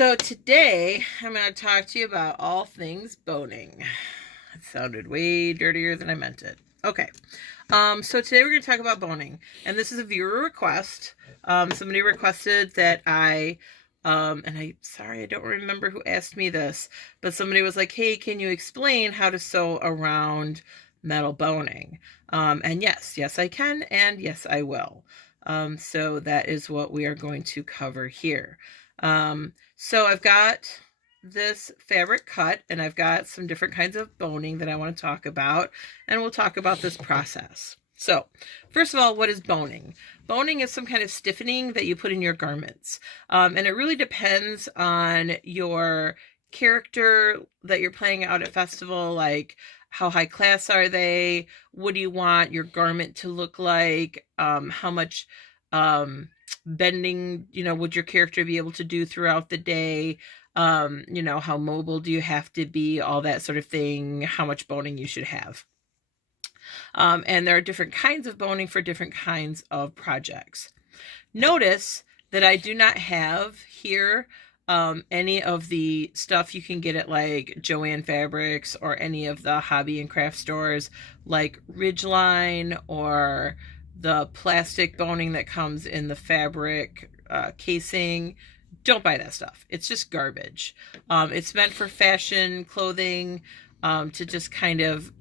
So today I'm going to talk to you about all things boning. It sounded way dirtier than I meant it. Okay. So today we're going to talk about boning, and this is a viewer request. Somebody requested that sorry, I don't remember who asked me this, but somebody was like, hey, can you explain how to sew around metal boning? And yes, I can, and yes, I will. So that is what we are going to cover here. So I've got this fabric cut, and I've got some different kinds of boning that I want to talk about, and we'll talk about this process. So first of all, what is boning? Boning is some kind of stiffening that you put in your garments. And it really depends on your character that you're playing out at festival, like how high class are they? What do you want your garment to look like? How much bending, would your character be able to do throughout the day? How mobile do you have to be? All that sort of thing, how much boning you should have. And there are different kinds of boning for different kinds of projects. Notice that I do not have here any of the stuff you can get at like Joann Fabrics or any of the hobby and craft stores like Ridgeline or the plastic boning that comes in the fabric casing. Don't buy that stuff. It's just garbage. It's meant for fashion clothing, to just kind of,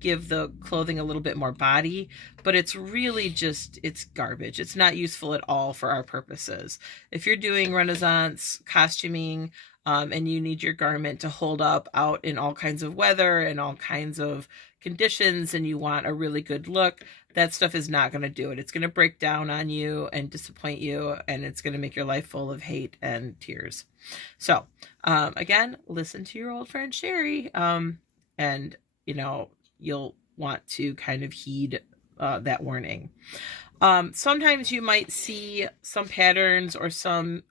give the clothing a little bit more body, but it's really just, it's garbage. It's not useful at all for our purposes. If you're doing Renaissance costuming, and you need your garment to hold up out in all kinds of weather and all kinds of conditions, and you want a really good look, that stuff is not going to do it. It's going to break down on you and disappoint you, and it's going to make your life full of hate and tears. So, again, listen to your old friend Sherry, and, you'll want to kind of heed that warning. Sometimes you might see some patterns or some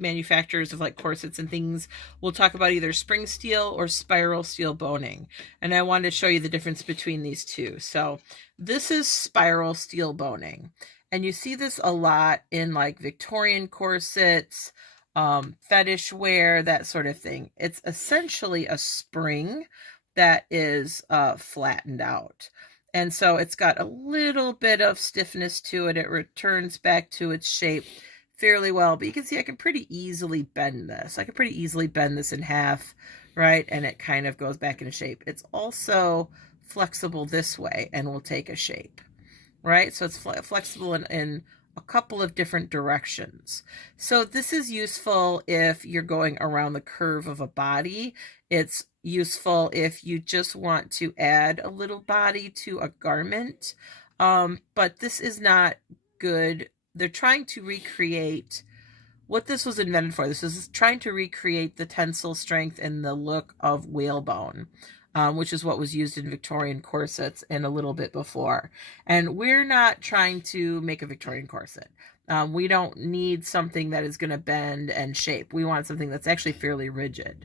manufacturers of like corsets and things will talk about either spring steel or spiral steel boning, and I wanted to show you the difference between these two. So this is spiral steel boning, and you see this a lot in like Victorian corsets, fetish wear, that sort of thing. It's essentially a spring that is flattened out. And so it's got a little bit of stiffness to it. It returns back to its shape fairly well, but you can see I can pretty easily bend this. I can pretty easily bend this in half, right? And it kind of goes back into shape. It's also flexible this way and will take a shape, right? So it's flexible in a couple of different directions. So this is useful if you're going around the curve of a body. It's useful if you just want to add a little body to a garment. But this is not good. They're trying to recreate what this was invented for. This is trying to recreate the tensile strength and the look of whalebone, which is what was used in Victorian corsets and a little bit before. And we're not trying to make a Victorian corset. We don't need something that is going to bend and shape. We want something that's actually fairly rigid.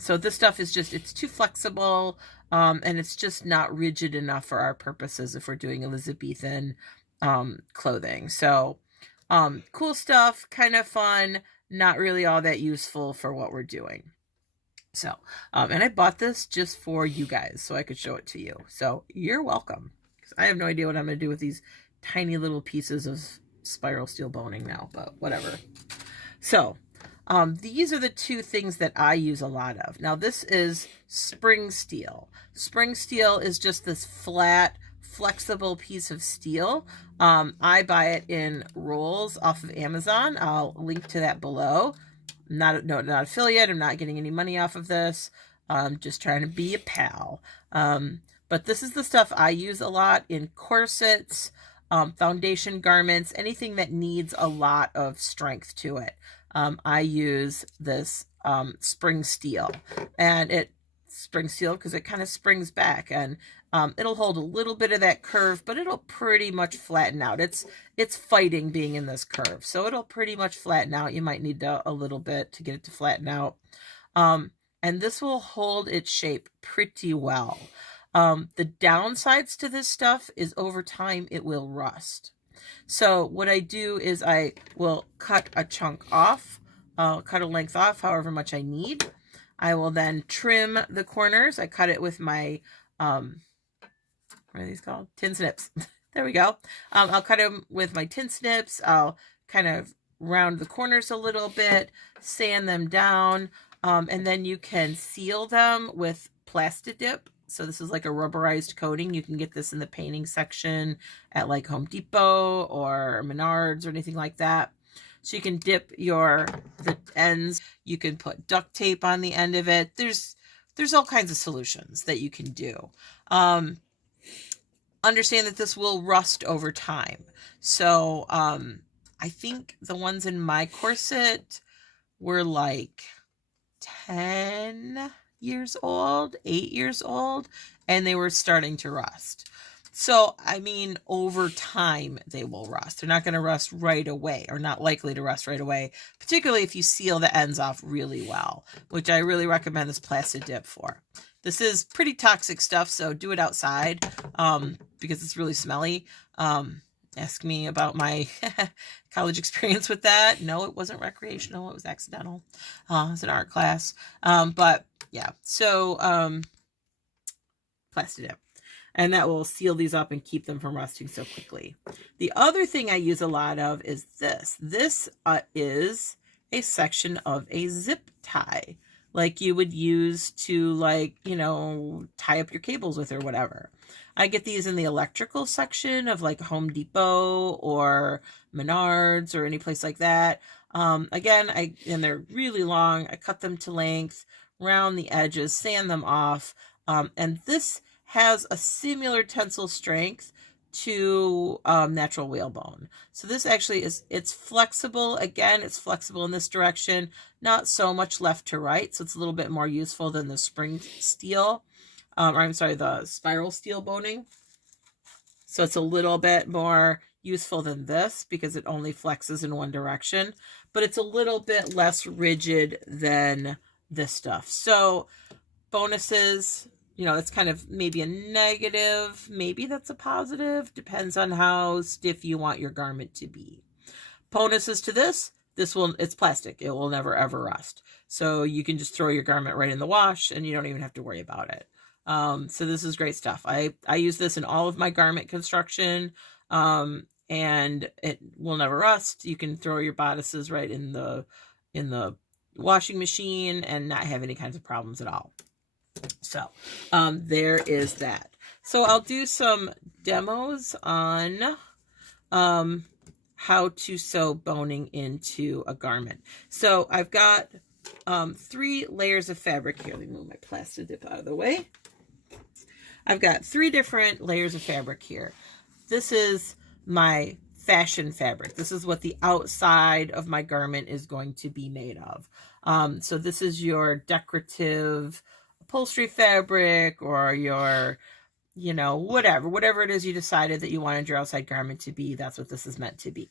So this stuff is just, it's too flexible, and it's just not rigid enough for our purposes if we're doing Elizabethan clothing. So cool stuff, kind of fun, not really all that useful for what we're doing. So, and I bought this just for you guys so I could show it to you. So you're welcome, because I have no idea what I'm going to do with these tiny little pieces of spiral steel boning now, but whatever. So, these are the two things that I use a lot of. Now, this is spring steel. Spring steel is just this flat, flexible piece of steel. I buy it in rolls off of Amazon. I'll link to that below. Not affiliate. I'm not getting any money off of this. Just trying to be a pal. But this is the stuff I use a lot in corsets, foundation garments, anything that needs a lot of strength to it. I use this spring steel, and spring steel because it kind of springs back, and it'll hold a little bit of that curve, but it'll pretty much flatten out. It's fighting being in this curve, so it'll pretty much flatten out. You might need a little bit to get it to flatten out. And this will hold its shape pretty well. The downsides to this stuff is over time it will rust. So what I do is I will cut a chunk off I'll cut a length off however much I need. I will then trim the corners. I cut it with my, what are these called? Tin snips. There we go. I'll cut them with my tin snips. I'll kind of round the corners a little bit, sand them down, and then you can seal them with Plasti Dip. So this is like a rubberized coating. You can get this in the painting section at like Home Depot or Menards or anything like that. So you can dip the ends. You can put duct tape on the end of it. There's all kinds of solutions that you can do. Understand that this will rust over time. So I think the ones in my corset were like 10 years old, 8 years old, and they were starting to rust. So, I mean, over time, they will rust. They're not going to rust right away, or not likely to rust right away, particularly if you seal the ends off really well, which I really recommend this Plasti Dip for. This is pretty toxic stuff, so do it outside because it's really smelly. Ask me about my college experience with that. No, it wasn't recreational. It was accidental. It was an art class. But yeah, so Plasti Dip. And that will seal these up and keep them from rusting so quickly. The other thing I use a lot of is this. This is a section of a zip tie, like you would use to, like, you know, tie up your cables with or whatever. I get these in the electrical section of like Home Depot or Menards or any place like that. Again, and they're really long. I cut them to length, round the edges, sand them off. And this has a similar tensile strength to natural whalebone. So this actually it's flexible. Again, it's flexible in this direction, not so much left to right. So it's a little bit more useful than the spring steel, or I'm sorry, the spiral steel boning. So it's a little bit more useful than this because it only flexes in one direction, but it's a little bit less rigid than this stuff. So bonuses, you know, that's kind of maybe a negative, maybe that's a positive, depends on how stiff you want your garment to be. Bonuses to this it's plastic. It will never ever rust. So you can just throw your garment right in the wash and you don't even have to worry about it. So this is great stuff. I use this in all of my garment construction, and it will never rust. You can throw your bodices right in the washing machine and not have any kinds of problems at all. So there is that. So I'll do some demos on how to sew boning into a garment. So I've got 3 layers of fabric here. Let me move my Plasti Dip out of the way. I've got 3 different layers of fabric here. This is my fashion fabric. This is what the outside of my garment is going to be made of. So this is your decorative upholstery fabric, or your, you know, whatever it is you decided that you wanted your outside garment to be. That's what this is meant to be.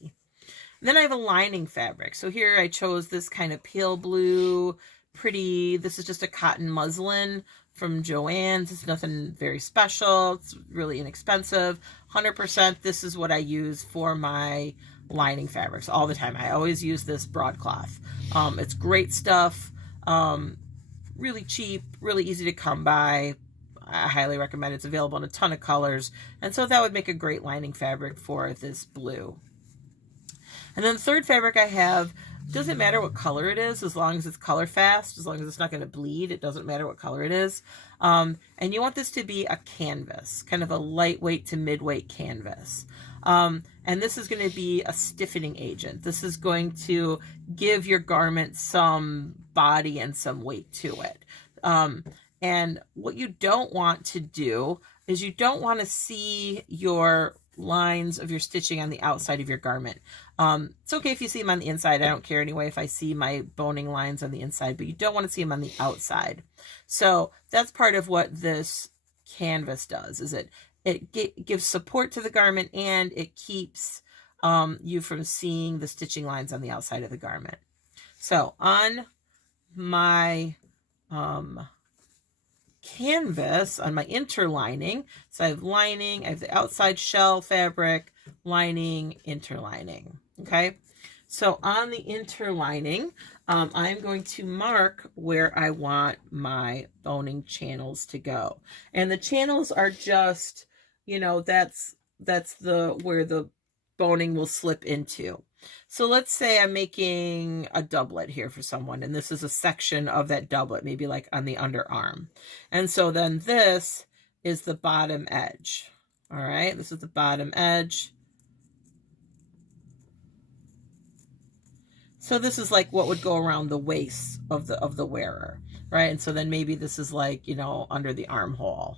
And then I have a lining fabric. So here I chose this kind of pale blue, pretty, this is just a cotton muslin from Joann's. It's nothing very special. It's really inexpensive. 100%. This is what I use for my lining fabrics all the time. I always use this broadcloth. It's great stuff. Really cheap, really easy to come by. I highly recommend it. It's available in a ton of colors. And so that would make a great lining fabric for this blue. And then the third fabric I have, doesn't matter what color it is, as long as it's color fast, as long as it's not going to bleed, it doesn't matter what color it is. And you want this to be a canvas, kind of a lightweight to midweight canvas. And this is going to be a stiffening agent. This is going to give your garment some body and some weight to it. And what you don't want to do is you don't want to see your lines of your stitching on the outside of your garment. It's okay if you see them on the inside. I don't care anyway if I see my boning lines on the inside, but you don't want to see them on the outside. So that's part of what this canvas does, is it gives support to the garment, and it keeps you from seeing the stitching lines on the outside of the garment. So on my canvas, on my interlining, so I have lining, I have the outside shell fabric, lining, interlining. Okay, So on the interlining, I'm going to mark where I want my boning channels to go. And the channels are just, you know, that's where the boning will slip into. So let's say I'm making a doublet here for someone, and this is a section of that doublet, maybe like on the underarm. And so then this is the bottom edge. All right, this is the bottom edge. So this is like what would go around the waist of the wearer, right? And so then maybe this is like, you know, under the armhole.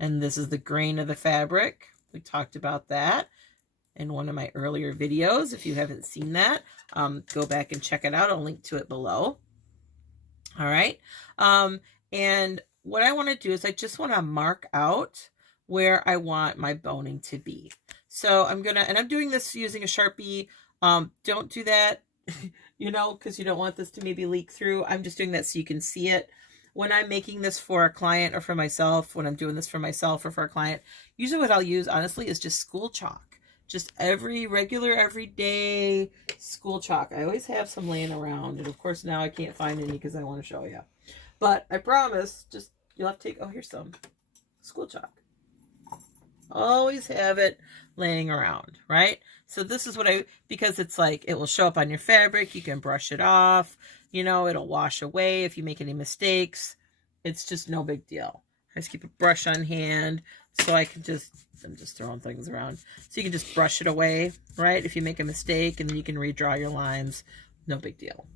And this is the grain of the fabric. We talked about that in one of my earlier videos. If you haven't seen that, go back and check it out. I'll link to it below. All right. And what I want to do is I just want to mark out where I want my boning to be. So I'm doing this using a Sharpie. Don't do that, you know, because you don't want this to maybe leak through. I'm just doing that so you can see it. When I'm making this for a client or for myself, when I'm doing this for myself or for a client, usually what I'll use, honestly, is just school chalk. Just regular, everyday school chalk. I always have some laying around. And of course, now I can't find any because I want to show you. But I promise, just, you'll have to take, oh, here's some school chalk. Always have it laying around, right? So this is what because it's like, it will show up on your fabric. You can brush it off. You know, it'll wash away if you make any mistakes. It's just no big deal. I just keep a brush on hand so I'm just throwing things around. So you can just brush it away, right? If you make a mistake, and then you can redraw your lines. No big deal.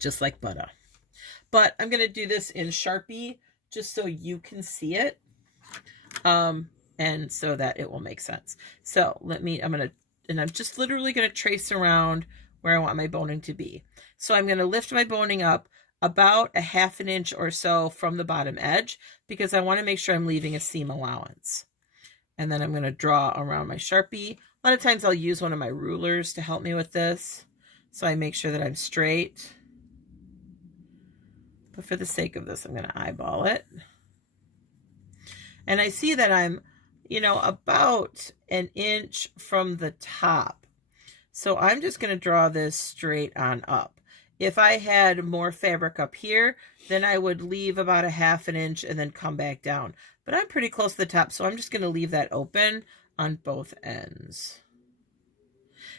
Just like butter. But I'm going to do this in Sharpie just so you can see it. And so that it will make sense. So I'm just literally going to trace around where I want my boning to be. So I'm going to lift my boning up about a 1/2 inch or so from the bottom edge, because I want to make sure I'm leaving a seam allowance. And then I'm going to draw around my Sharpie. A lot of times I'll use one of my rulers to help me with this, so I make sure that I'm straight. But for the sake of this, I'm going to eyeball it. And I see that I'm, you know, about 1 inch from the top. So I'm just going to draw this straight on up. If I had more fabric up here, then I would leave about a 1/2 inch and then come back down. But I'm pretty close to the top, so I'm just going to leave that open on both ends.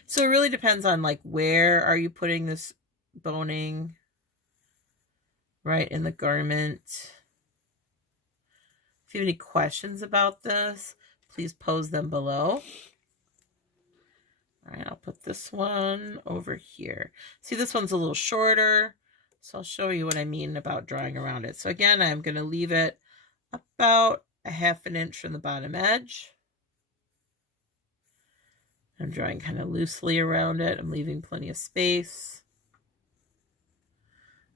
So it really depends on, like, where are you putting this boning, right, in the garment. If you have any questions about this, please pose them below. All right, I'll put this one over here. See, this one's a little shorter, so I'll show you what I mean about drawing around it. So again, I'm going to leave it about a 1/2 inch from the bottom edge. I'm drawing kind of loosely around it. I'm leaving plenty of space.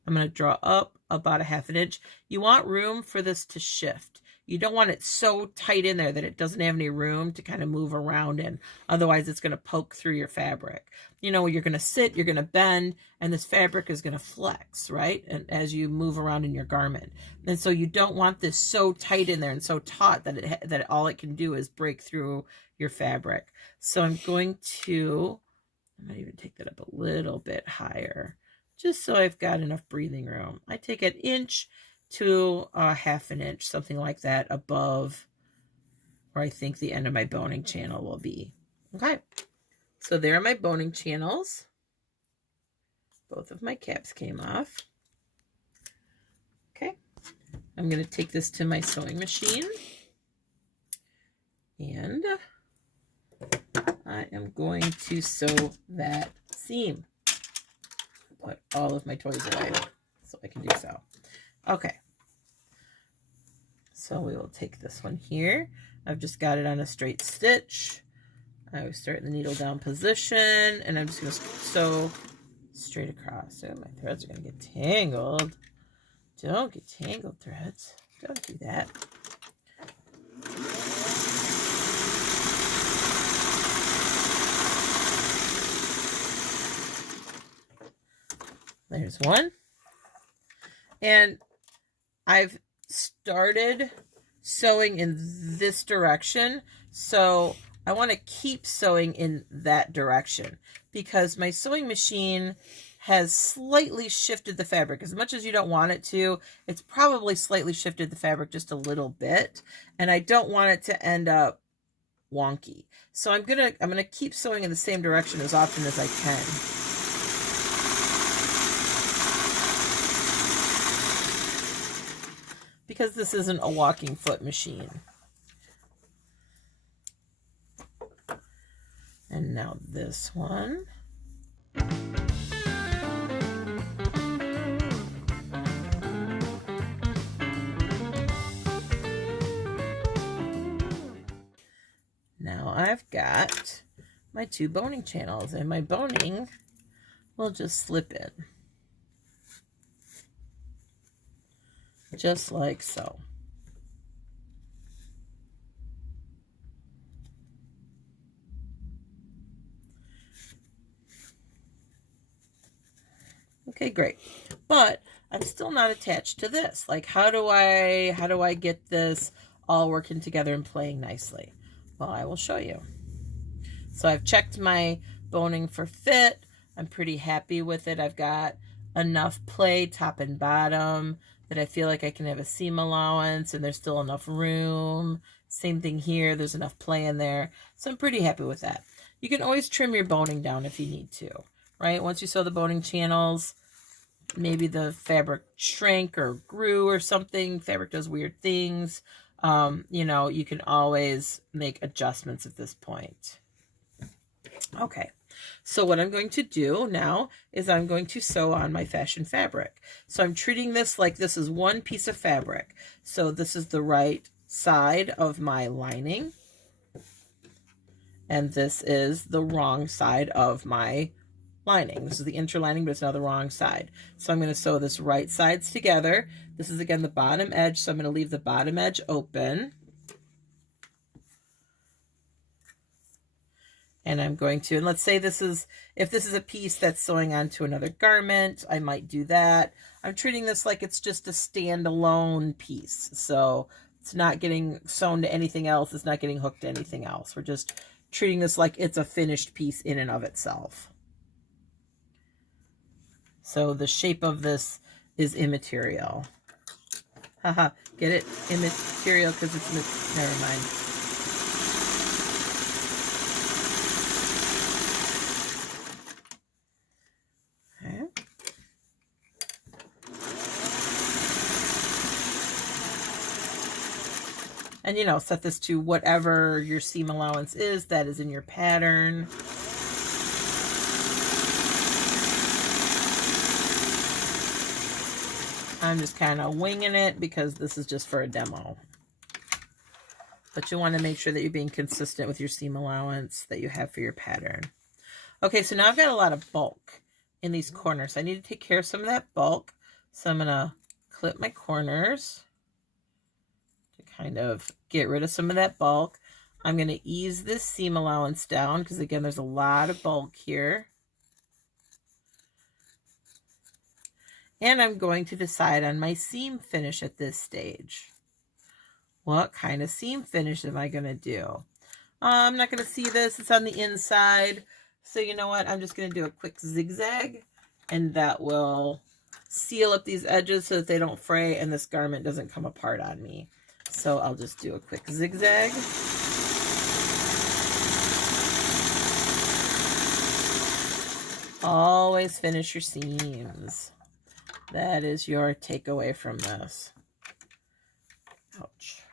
I'm going to draw up about a 1/2 inch. You want room for this to shift. You don't want it so tight in there that it doesn't have any room to kind of move around in. Otherwise, it's going to poke through your fabric. You know, you're going to sit, you're going to bend, and this fabric is going to flex, right? And as you move around in your garment. And so you don't want this so tight in there and so taut that all it can do is break through your fabric. So I might even take that up a little bit higher, just so I've got enough breathing room. I take 1 inch to a 1/2 inch, something like that, above where I think the end of my boning channel will be. Okay, so there are my boning channels. Both of my caps came off. Okay, I'm going to take this to my sewing machine, and I am going to sew that seam. Put all of my toys away so I can do so. Okay, so we will take this one here. I've just got it on a straight stitch. I was starting the needle down position, and I'm just going to sew straight across. Oh, my threads are going to get tangled. Don't get tangled, threads. Don't do that. There's one. And I've started sewing in this direction. So I want to keep sewing in that direction because my sewing machine has slightly shifted the fabric. As much as you don't want it to, it's probably slightly shifted the fabric just a little bit, and I don't want it to end up wonky. So I'm gonna keep sewing in the same direction as often as I can. Because this isn't a walking foot machine. And now this one. Now I've got my 2 boning channels, and my boning will just slip in. Just like so. Okay, great. But I'm still not attached to this. Like, how do I get this all working together and playing nicely? Well, I will show you. So I've checked my boning for fit. I'm pretty happy with it. I've got enough play top and bottom that I feel like I can have a seam allowance and there's still enough room. Same thing here. There's enough play in there. So I'm pretty happy with that. You can always trim your boning down if you need to, right? Once you sew the boning channels, maybe the fabric shrank or grew or something. Fabric does weird things. You know, you can always make adjustments at this point. Okay, so what I'm going to do now is I'm going to sew on my fashion fabric. So I'm treating this like this is one piece of fabric. So this is the right side of my lining, and this is the wrong side of my lining. This is the interlining, but it's now the wrong side. So I'm going to sew this right sides together. This is again the bottom edge, so I'm going to leave the bottom edge open. And I'm going to, and let's say this is, if this is a piece that's sewing onto another garment, I might do that. I'm treating this like it's just a standalone piece. So it's not getting sewn to anything else. It's not getting hooked to anything else. We're just treating this like it's a finished piece in and of itself. So the shape of this is immaterial. Haha, get it? Immaterial because it's, never mind. Okay. And, you know, set this to whatever your seam allowance is that is in your pattern. I'm just kind of winging it because this is just for a demo. But you want to make sure that you're being consistent with your seam allowance that you have for your pattern. Okay, so now I've got a lot of bulk in these corners. I need to take care of some of that bulk. So I'm going to clip my corners to kind of get rid of some of that bulk. I'm going to ease this seam allowance down because, again, there's a lot of bulk here. And I'm going to decide on my seam finish at this stage. What kind of seam finish am I going to do? I'm not going to see this. It's on the inside. So you know what? I'm just going to do a quick zigzag. And that will seal up these edges so that they don't fray and this garment doesn't come apart on me. So I'll just do a quick zigzag. Always finish your seams. That is your takeaway from this. Ouch.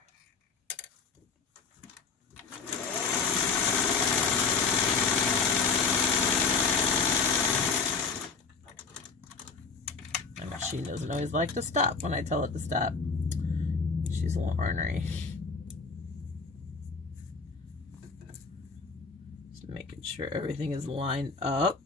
My machine doesn't always like to stop when I tell it to stop. She's a little ornery. Just making sure everything is lined up.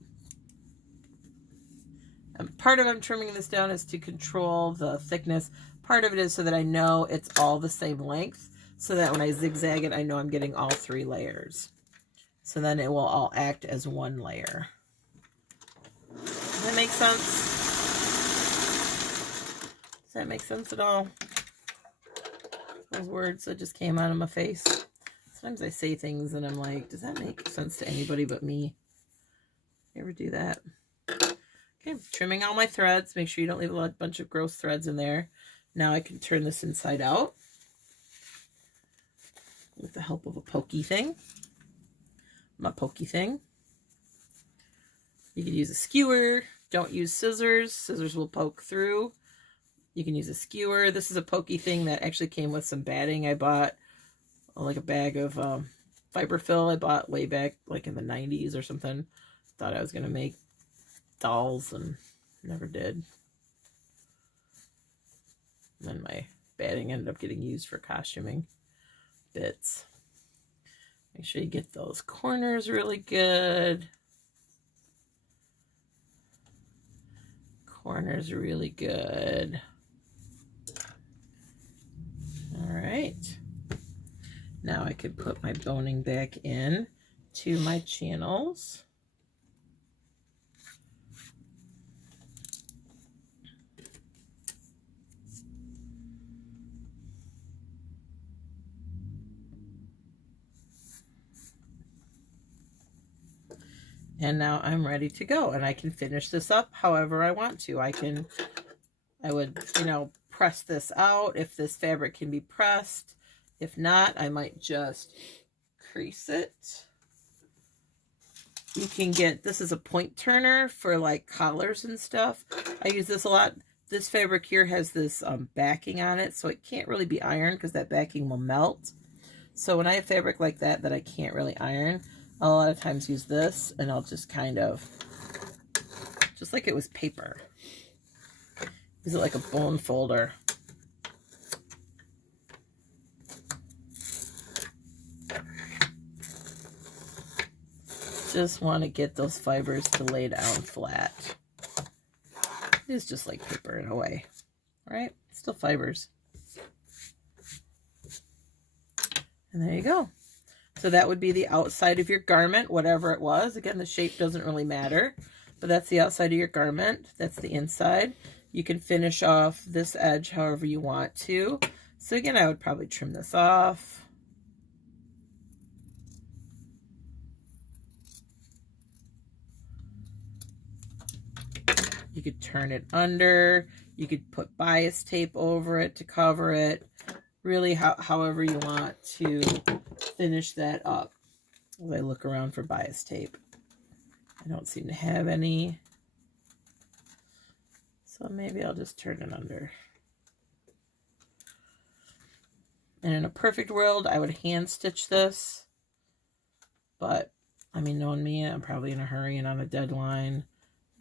And part of I'm trimming this down is to control the thickness. Part of it is so that I know it's all the same length, so that when I zigzag it, I know I'm getting all 3 layers. So then it will all act as one layer. Does that make sense? Does that make sense at all? Those words that just came out of my face. It's Sometimes I say things and I'm like, does that make sense to anybody but me? You ever do that? Okay, trimming all my threads. Make sure you don't leave a bunch of gross threads in there. Now I can turn this inside out with the help of a pokey thing. My pokey thing. You can use a skewer. Don't use scissors. Scissors will poke through. You can use a skewer. This is a pokey thing that actually came with some batting. I bought like a bag of fiberfill I bought way back like in the 90s or something. Thought I was going to make dolls and never did. And then my batting ended up getting used for costuming bits. Make sure you get those corners really good. Corners really good. All right. Now I can put my boning back in to my channels. And now I'm ready to go, and I can finish this up however I want to. I would, you know, press this out if this fabric can be pressed. If not, I might just crease it. You can get, this is a point turner for like collars and stuff. I use this a lot. This fabric here has this backing on it, so it can't really be ironed because that backing will melt. So when I have fabric like that that I can't really iron, I'll a lot of times use this, and I'll just kind of, just like it was paper, use it like a bone folder. Just want to get those fibers to lay down flat. It's just like paper in a way, right? Still fibers. And there you go. So that would be the outside of your garment, whatever it was. Again, the shape doesn't really matter, but that's the outside of your garment. That's the inside. You can finish off this edge however you want to. So again, I would probably trim this off. You could turn it under. You could put bias tape over it to cover it. Really, however you want to finish that up. As I look around for bias tape, I don't seem to have any. So maybe I'll just turn it under. And in a perfect world, I would hand stitch this. But, I mean, knowing me, I'm probably in a hurry and on a deadline.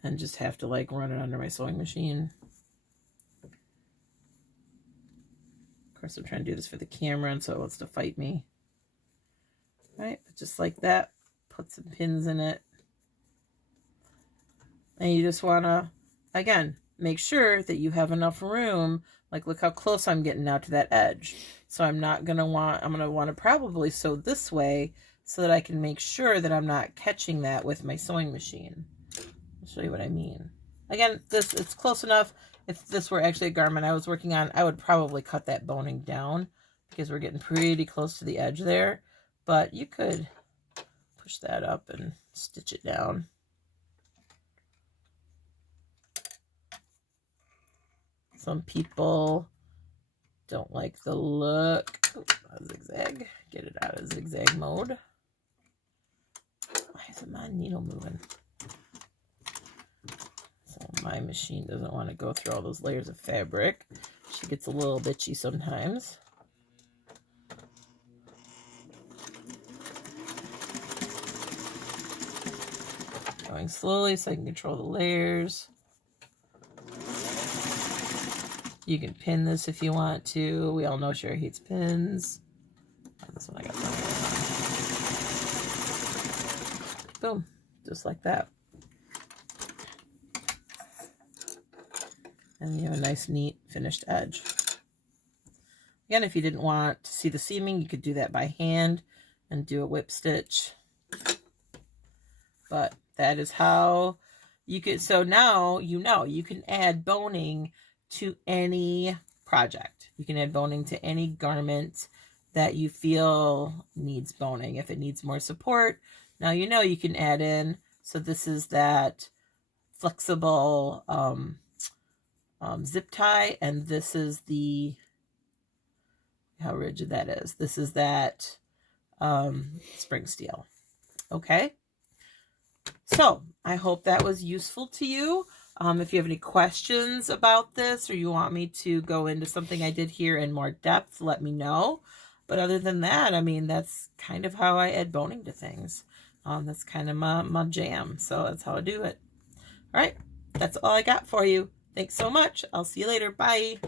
And just have to like run it under my sewing machine. Of course, I'm trying to do this for the camera, and so it wants to fight me. Right, but just like that, put some pins in it. And you just want to, again, make sure that you have enough room. Like, look how close I'm getting now to that edge. So I'm going to want to probably sew this way so that I can make sure that I'm not catching that with my sewing machine. I'll show you what I mean. Again, it's close enough. If this were actually a garment I was working on, I would probably cut that boning down because we're getting pretty close to the edge there. But you could push that up and stitch it down. Some people don't like the look. Oh, zigzag. Get it out of zigzag mode. Why isn't my needle moving? My machine doesn't want to go through all those layers of fabric. She gets a little bitchy sometimes. Going slowly so I can control the layers. You can pin this if you want to. We all know Sherry hates pins. Oh, this one I got something. Boom. Just like that. And you have a nice, neat, finished edge. Again, if you didn't want to see the seaming, you could do that by hand and do a whip stitch. But that is how you could, so now you know you can add boning to any project. You can add boning to any garment that you feel needs boning. If it needs more support, now you know you can add in. So this is that flexible zip tie, and this is the, how rigid that is. This is that spring steel. Okay. So I hope that was useful to you. If you have any questions about this, or you want me to go into something I did here in more depth, let me know. But other than that, I mean, that's kind of how I add boning to things. That's kind of my jam. So that's how I do it. All right. That's all I got for you. Thanks so much. I'll see you later. Bye.